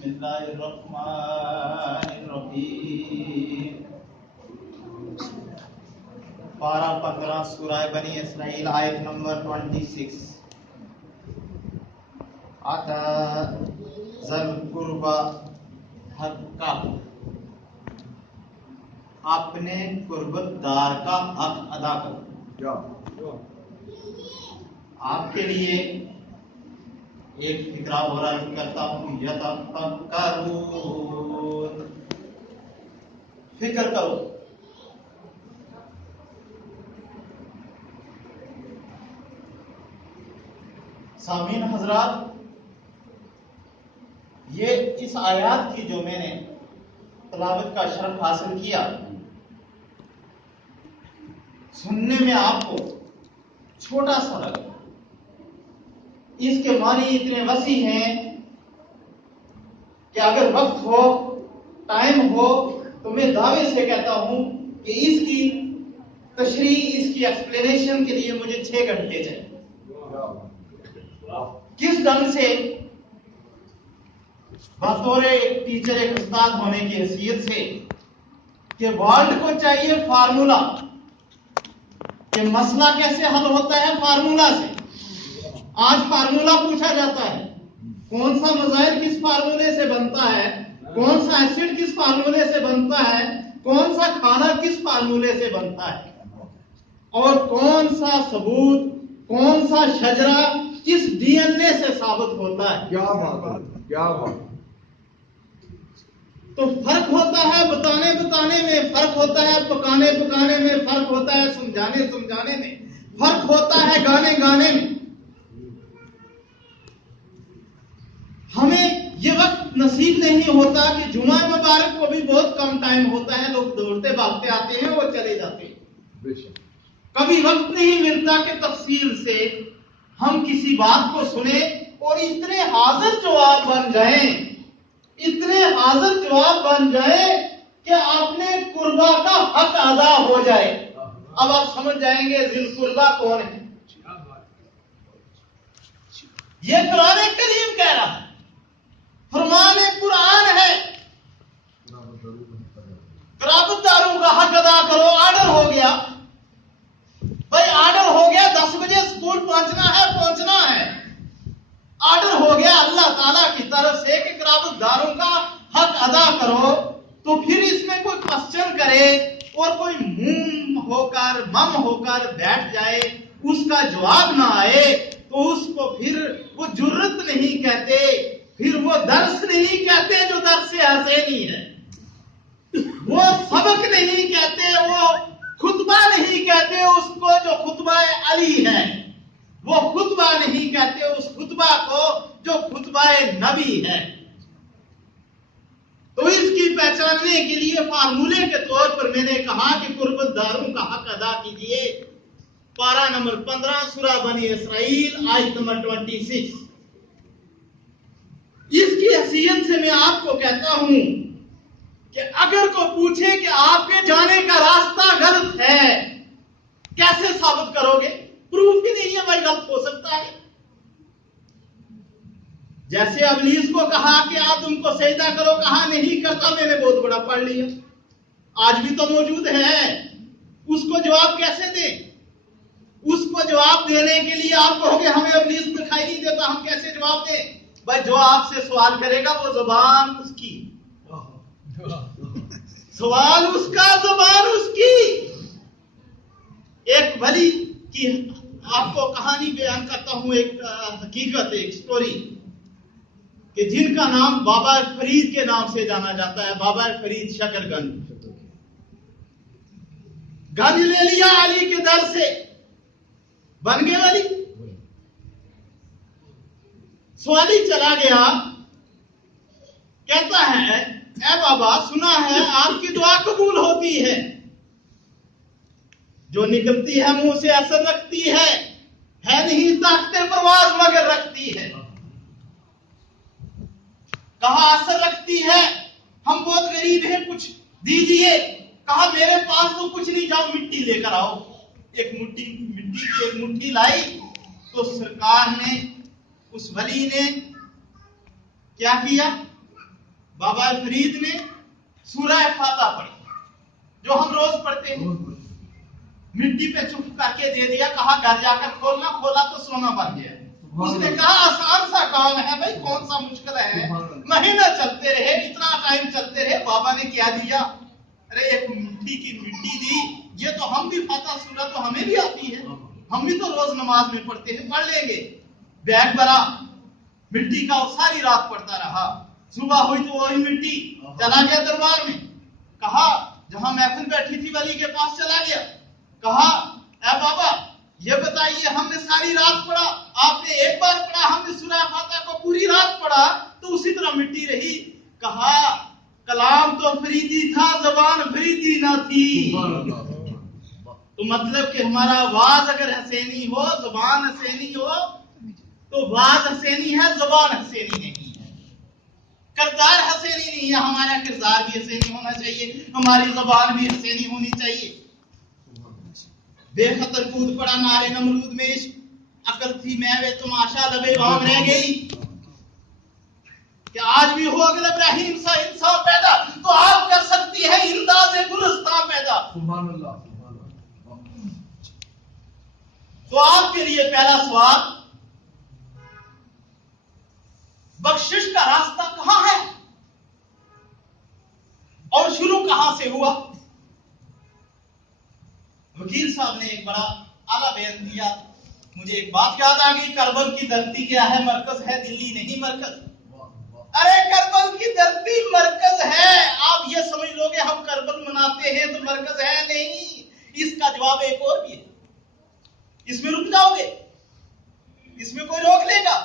بسم اللہ الرحمن الرحیم۔ پارہ 15 سورہ بنی اسرائیل آیت نمبر 26۔ آتا ذل قربا حق کا، اپنے قربت دار کا حق ادا کرو۔ آپ کے لیے ایک فکرہ اور عرض کرتا ہوں، یتفکرون، فکر کرو۔ سامعین حضرات، یہ اس آیات کی جو میں نے تلاوت کا شرف حاصل کیا، سننے میں آپ کو چھوٹا سا لگا، اس کے معنی اتنے وسیع ہیں کہ اگر وقت ہو، ٹائم ہو، تو میں دعوے سے کہتا ہوں کہ اس کی تشریح، اس کی ایکسپلینیشن کے لیے مجھے 6 گھنٹے چاہیے۔ کس ڈھنگ سے بطور ایک ٹیچر، ایک استاد ہونے کی حیثیت سے، کہ ورلڈ کو چاہیے فارمولا، کہ مسئلہ کیسے حل ہوتا ہے فارمولا سے۔ آج فارمولا پوچھا جاتا ہے، کون سا میزائل کس فارمولے سے بنتا ہے، کون سا ایسڈ کس فارمولے سے بنتا ہے، کون سا کھانا کس فارمولے سے بنتا ہے، اور کون سا ثبوت، کون سا شجرہ کس ڈی این اے سے ثابت ہوتا ہے۔ کیا بات، کیا بات۔ تو فرق ہوتا ہے بتانے میں، فرق ہوتا ہے پکانے میں، فرق ہوتا ہے سمجھانے میں، فرق ہوتا ہے گانے میں۔ ہمیں یہ وقت نصیب نہیں ہوتا کہ جمعہ مبارک کو بھی بہت کم ٹائم ہوتا ہے، لوگ دوڑتے بھاگتے آتے ہیں اور چلے جاتے ہیں۔ کبھی وقت نہیں ملتا کہ تفصیل سے ہم کسی بات کو سنیں اور اتنے حاضر جواب بن جائیں کہ اپنے قربا کا حق ادا ہو جائے۔ اب آپ سمجھ جائیں گے ذی القربہ کون ہے۔ یہ قرآن کریم کہہ رہا ہے، فرمان قرآن ہے، قرابت داروں کا حق ادا کرو۔ آرڈر ہو گیا بھائی، آرڈر ہو گیا 10 بجے اسکول پہنچنا ہے۔ آرڈر ہو گیا اللہ تعالیٰ کی طرف سے کہ قرابت داروں کا حق ادا کرو، تو پھر اس میں کوئی کوسچن کرے اور کوئی مم ہو کر بیٹھ جائے، اس کا جواب نہ آئے، تو اس کو پھر وہ جرت نہیں کہتے، پھر وہ درس نہیں کہتے جو درس حسینی ہے، وہ سبق نہیں کہتے، وہ خطبہ نہیں کہتے اس کو جو خطبہ علی ہے، وہ خطبہ نہیں کہتے اس خطبہ کو جو خطبہ نبی ہے۔ تو اس کی پہچاننے کے لیے فارمولے کے طور پر میں نے کہا کہ قربت داروں کا حق ادا کیجئے۔ پارہ نمبر 15 سورہ بنی اسرائیل آیت نمبر 26۔ اس کی حیثیت سے میں آپ کو کہتا ہوں کہ اگر کوئی پوچھے کہ آپ کے جانے کا راستہ غلط ہے، کیسے ثابت کرو گے؟ پروف ہی نہیں ہے بھائی، غلط ہو سکتا ہے۔ جیسے ابلیس کو کہا کہ آدم کو سجدہ کرو، کہا نہیں کرتا، میں نے بہت بڑا پڑھ لیا، آج بھی تو موجود ہے۔ اس کو جواب کیسے دیں؟ اس کو جواب دینے کے لیے آپ کہو گے ہمیں ابلیس دکھائی نہیں دیتا، ہم کیسے جواب دیں؟ بھائی جو آپ سے سوال کرے گا وہ زبان اس کی، سوال اس کا، زبان اس کی۔ ایک ولی کی آپ کو کہانی بیان کرتا ہوں، ایک حقیقت، ایک سٹوری، کہ جن کا نام بابا فرید کے نام سے جانا جاتا ہے، بابا فرید شکر گنج لے لیا علی کے در سے، بن گئے ولی۔ سوالی چلا گیا، کہتا ہے اے بابا، سنا ہے آپ کی دعا قبول ہوتی ہے، جو نکلتی ہے منہ سے اثر رکھتی ہے نہیں طاقت پرواز مگر رکھتی ہے۔ کہا اثر رکھتی ہے، ہم بہت غریب ہیں، کچھ دیجئے۔ کہا میرے پاس تو کچھ نہیں، جاؤ مٹی لے کر آؤ۔ ایک مٹی کی ایک مٹھی لائی تو سرکار نے، اس ولی نے کیا کیا؟ بابا فرید نے سورہ فاتحہ پڑھی جو ہم روز پڑھتے ہیں، مٹی پہ چپ کر کے دے دیا، کہا گھر جا کر کھولنا، کھولا تو سونا بن گیا۔ اس نے کہا آسان سا کام ہے بھائی، کون سا مشکل ہے، مہینہ چلتے رہے، اتنا ٹائم چلتے رہے۔ بابا نے کیا دیا؟ ارے ایک مٹی کی مٹی دی، یہ تو ہم بھی فاتحہ سورہ تو ہمیں بھی آتی ہے، ہم بھی تو روز نماز میں پڑھتے ہیں، پڑھ لیں گے۔ بیگ بھرا مٹی کا، وہ ساری رات پڑھتا رہا، صبح ہوئی تو وہی مٹی، چلا گیا دربار میں، کہا جہاں محفل بیٹھی تھی ولی کے پاس چلا گیا، کہا اے بابا یہ بتائیے، ہم نے ساری رات پڑھا، آپ نے ایک بار پڑھا، ہم نے سورہ فاتحہ کو پوری رات پڑھا تو اسی طرح مٹی رہی۔ کہا کلام تو فریدی تھا، زبان فریدی نہ تھی۔ تو مطلب کہ ہمارا آواز اگر حسینی ہو، زبان حسینی ہو تو آواز حسینی ہے، زبان حسینی نہیں ہے، کردار حسینی نہیں ہے۔ ہمارا کردار بھی حسینی ہونا چاہیے، ہماری زبان بھی حسینی ہونی چاہیے۔ بے خطر کود پڑا نارے نمرود میں عشق، عقل تھی میوے تماشا لبے بام رہ گئی۔ کہ آج بھی ہو اگر ابراہیم سا انسان پیدا تو آپ کر سکتی ہے انداز گلستان پیدا۔ سبحان اللہ۔ تو آپ کے لیے پہلا سوال، بخشش کا راستہ کہاں ہے اور شروع کہاں سے ہوا؟ وکیل صاحب نے ایک بڑا اعلیٰ بیان دیا، مجھے ایک بات یاد آ گئی، کربل کی دھرتی کیا ہے؟ مرکز ہے، دلی نہیں مرکز۔ ارے کربل کی دھرتی مرکز ہے، آپ یہ سمجھ لو گے ہم کربل مناتے ہیں تو مرکز ہے نہیں، اس کا جواب ایک اور بھی ہے۔ اس میں رک جاؤ گے؟ اس میں کوئی روک لے گا؟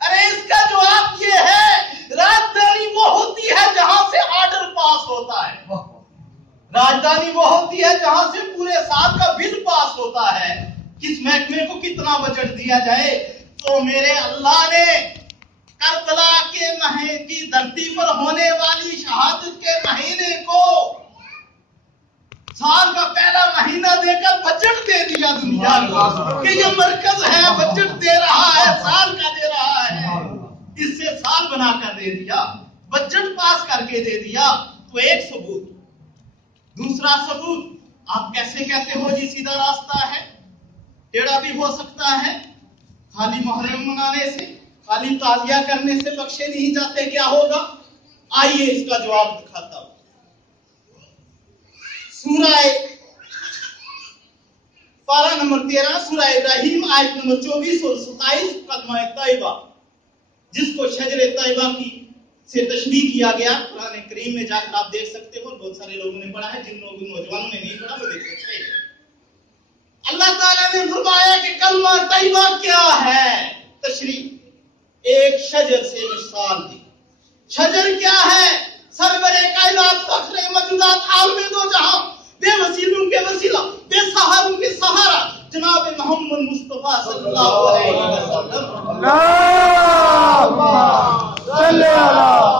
ارے اس کا جواب یہ ہے، راجدھانی وہ ہوتی ہے جہاں سے آرڈر پاس ہوتا ہے، راجدھانی وہ ہوتی ہے جہاں سے پورے سال کا بل پاس ہوتا ہے، کس محکمے کو کتنا بجٹ دیا جائے۔ تو میرے اللہ نے کربلا کے کی دھرتی پر ہونے والی شہادت کے مہینے کو سال کا پہلا مہینہ دے کر بجٹ دے دیا دنیا کو کہ یہ مرکز ہے، بجٹ دے رہا ہے، سال کا دے رہا ہے، اس سے سال بنا کر دے دیا، بجٹ پاس کر کے دے دیا۔ تو ایک ثبوت۔ دوسرا ثبوت، آپ کیسے کہتے ہو جی سیدھا راستہ ہے؟ ٹیڑھا بھی ہو سکتا ہے، خالی محرم منانے سے، خالی تعزیہ کرنے سے بخشے نہیں جاتے، کیا ہوگا؟ آئیے اس کا جواب دکھاتا ہوں۔ سورہ پارہ نمبر 13 سورہ ابراہیم آیت نمبر 24 اور 27 کلمہ طیبہ، جس کو شجر طیبہ کی سے تشبیہ کیا گیا، قرآن کریم میں جا کر آپ دیکھ سکتے ہو، بہت سارے لوگوں نے پڑھا ہے، جن نوجوانوں نے نہیں پڑھا وہ دیکھ سکتے ہیں۔ اللہ تعالیٰ نے فرمایا کہ کلمہ طیبہ کیا ہے؟ تشریح ایک شجر سے مثال دی۔ شجر کیا ہے؟ سرور کائنات، فخر موجودات، عالم دو جہاں، بے وسیلوں کے وسیلہ، بے سہاروں کے سہارا، جناب محمد مصطفیٰ صلی اللہ علیہ وسلم۔ صلی اللہ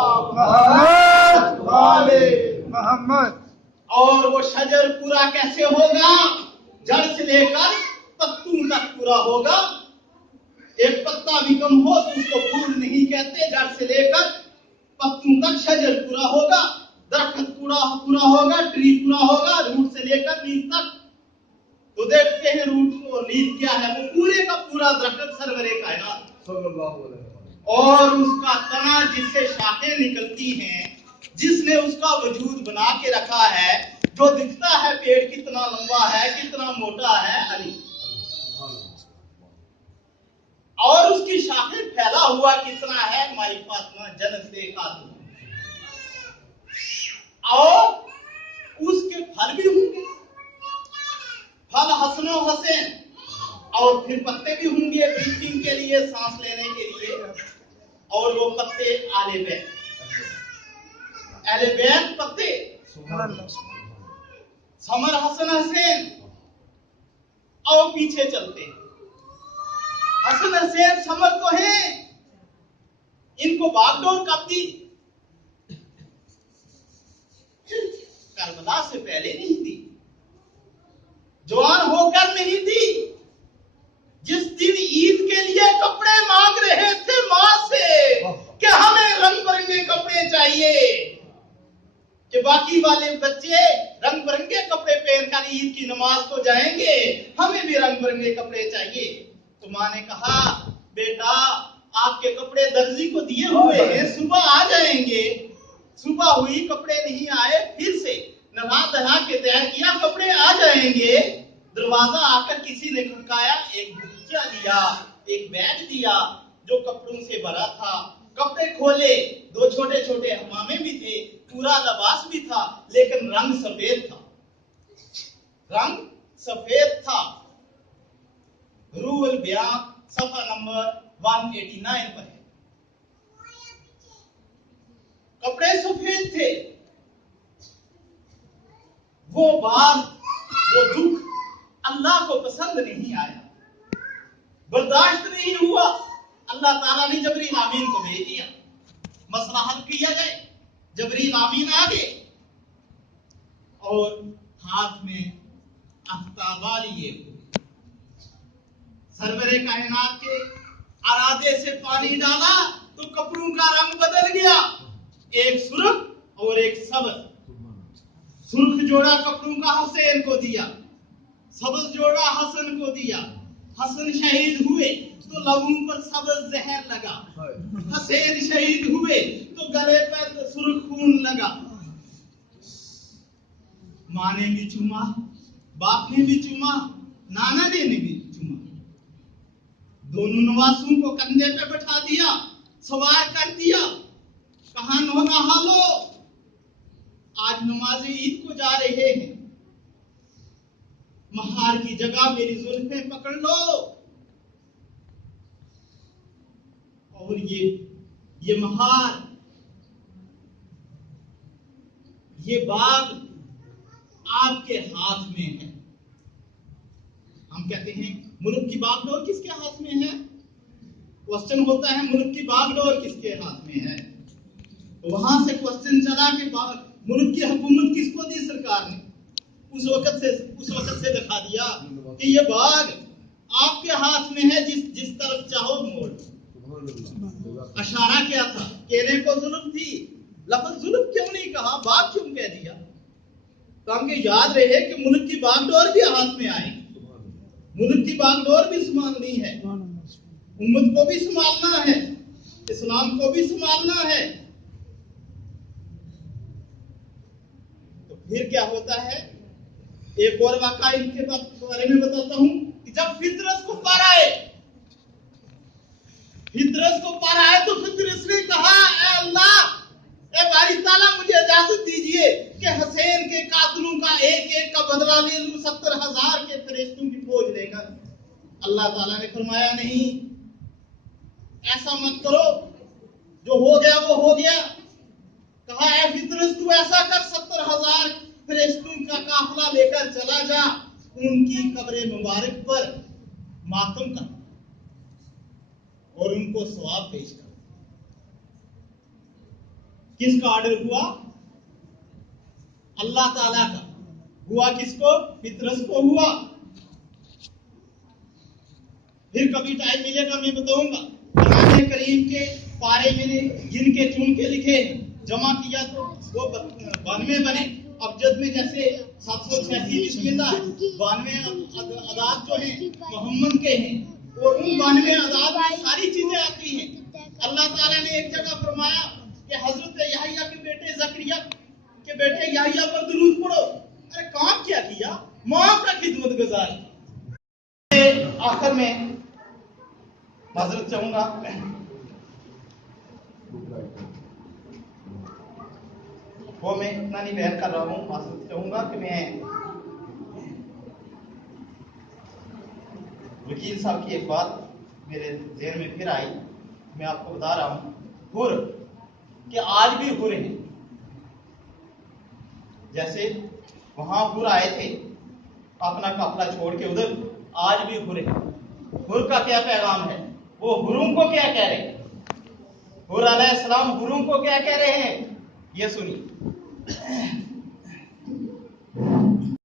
محمد۔ اور وہ شجر پورا کیسے ہوگا؟ جڑ سے لے کر پتوں تک پورا ہوگا۔ ایک پتا بھی کم ہو تو اس کو پھول نہیں کہتے، جڑ سے لے کر پتوں تک شجر پورا ہوگا، درخت پورا ہوگا، ٹری پورا ہوگا، روٹ سے لے کر نیز تک۔ تو دیکھتے ہیں روٹ اور نیز کیا ہے، وہ پورے کا پورا درخت سرور کائنات صلی اللہ علیہ وسلم۔ اور اس کا تنا جس سے شاخیں نکلتی ہیں، جس نے اس کا وجود بنا کے رکھا ہے، جو دکھتا ہے پیڑ کتنا لمبا ہے، کتنا موٹا ہے، علی، اور اس کی شاخیں پھیلا ہوا کتنا ہے، مائی فاطمہ جنت سے خاتون، اور اس کے پھل بھی ہوں گے، پھل حسن و حسین، اور پھر پتے بھی ہوں گے بریتھنگ کے لیے، سانس لینے کے لیے، اور وہ پتے آلے بیت، اہل بیت پتے، ثمر حسن حسین، اور پیچھے چلتے ہیں، حسن حسین ثمر تو ہیں، ان کو باغ ڈور کب دی؟ کربلا سے پہلے نہیں دی، جوان ہو کر نہیں دی، جس دن عید کے لیے کپڑے مانگ رہے تھے ماں سے کہ ہمیں رنگ برنگے کپڑے چاہیے، باقی والے بچے رنگ برنگے کپڑے پہن کر عید کی نماز کو جائیں گے، ہمیں بھی رنگ برنگے کپڑے چاہیے۔ تو ماں نے کہا بیٹا آپ کے کپڑے درزی کو دیے ہوئے ہیں، صبح آ جائیں گے۔ صبح ہوئی کپڑے نہیں آئے، پھر سے نہا دھا کے تیار کیا، کپڑے آ جائیں گے۔ دروازہ آ کر کسی نے کھٹکایا، ایک بچہ دیا، ایک بیگ دیا جو کپڑوں سے بھرا تھا۔ کپڑے کھولے، دو چھوٹے چھوٹے حمامے بھی تھے، پورا لباس بھی تھا، لیکن رنگ سفید تھا، رنگ سفید تھا۔ روح البیان صفحہ نمبر 189 پر ہے۔ کپڑے سفید تھے۔ وہ بات، وہ دکھ اللہ کو پسند نہیں آیا، برداشت نہیں ہوا۔ اللہ تعالیٰ نے جبریل امین کو بھیج دیا، مسئلہ حل کیا جائے۔ جبریل امین آگے اور ہاتھ میں افتابہ لیے ہوئے، سرور کائنات کے ارادے سے پانی ڈالا تو کپڑوں کا رنگ بدل گیا، ایک سرخ اور ایک سبز۔ سرخ جوڑا کپڑوں کا حسین کو دیا، سبز جوڑا حسن کو دیا۔ حسن شہید ہوئے تو لبوں پر سبز زہر لگا، حسین شہید ہوئے تو گلے پر سرخ خون لگا۔ ماں نے بھی چوما، باپ نے بھی چوما، نانا نے بھی چوما۔ دونوں نواسوں کو کندھے پہ بٹھا دیا، سوار کر دیا، کہاں نہا لو، آج نماز عید کو جا رہے ہیں، مہار کی جگہ میری زلفیں پکڑ لو۔ اور یہ مہار، یہ باغ آپ کے ہاتھ میں ہے۔ ہم کہتے ہیں ملک کی باغ ڈور کس کے ہاتھ میں ہے؟ کوسچن ہوتا ہے ملک کی باغ ڈور کس کے ہاتھ میں ہے؟ وہاں سے کوسچن چلا کہ ملک کی حکومت کس کو دی سرکار نے؟ اس وقت سے دکھا دیا کہ یہ باغ آپ کے ہاتھ میں ہے، جس طرف چاہو موڑ۔ اشارہ کیا تھا؟ کہنے کو ظلم تھی، لفظ ظلم کیوں نہیں کہا، باغ کیوں کہہ دیا؟ تاکہ یاد رہے کہ ملک کی باغ ڈور بھی ہاتھ میں آئے، ملک کی باغ ڈور بھی سنبھالنی ہے، امت کو بھی سنبھالنا ہے، اسلام کو بھی سنبھالنا ہے۔ تو پھر کیا ہوتا ہے؟ ایک اور واقعہ ان کے بارے میں بتاتا ہوں کہ جب فطرس کو پار آئے تو فطرس نے کہا اے اللہ، اے باری تعالیٰ مجھے اجازت دیجئے کہ حسین کے قاتلوں کا ایک ایک کا بدلہ لے لوں 70,000 کے فرشتوں کی فوج لے کر۔ اللہ تعالیٰ نے فرمایا نہیں، ایسا مت کرو، جو ہو گیا وہ ہو گیا۔ کہا اے فطرس تو ایسا کر، 70,000 فرشتوں کا قافلہ لے کر چلا جا، ان کی قبر مبارک پر ماتم کر اور ان کو ثواب پیش کر۔ کس کا آرڈر ہوا؟ اللہ تعالیٰ کا ہوا۔ کس کو؟ فطرس کو ہوا۔ پھر کبھی ٹائم ملے گا میں بتاؤں گا۔ قرآن کریم کے پارے میں نے جن کے چن کے لکھے جمع کیا تو وہ 92 بنے۔ ابجد میں جیسے 786 بسم اللہ ہے، 92 اعداد جو ہیں محمد کے ہیں، اور ان 92 اعداد میں ساری چیزیں آتی ہیں۔ اللہ تعالیٰ نے ایک جگہ فرمایا کہ حضرت یحییٰ کے بیٹے زکریا کے بیٹے یحییٰ پر درود پڑھو۔ ارے کام کیا کیا؟ ماں کا خدمت گزار۔ آخر میں معذرت چاہوں گا، وہ میں اتنا نہیں بیان کر رہا ہوں، معذرت چاہوں گا کہ میں وکیل صاحب کی ایک بات میرے ذہن میں پھر آئی، میں آپ کو بتا رہا ہوں۔ حر کہ آج بھی حر ہیں، جیسے وہاں حر آئے تھے اپنا قافلہ چھوڑ کے ادھر، آج بھی حر ہیں۔ حر کا کیا پیغام ہے؟ وہ حروں کو کیا کہہ رہے ہیں؟ حر علیہ السلام حروں کو کیا کہہ رہے ہیں؟ یہ سنیے۔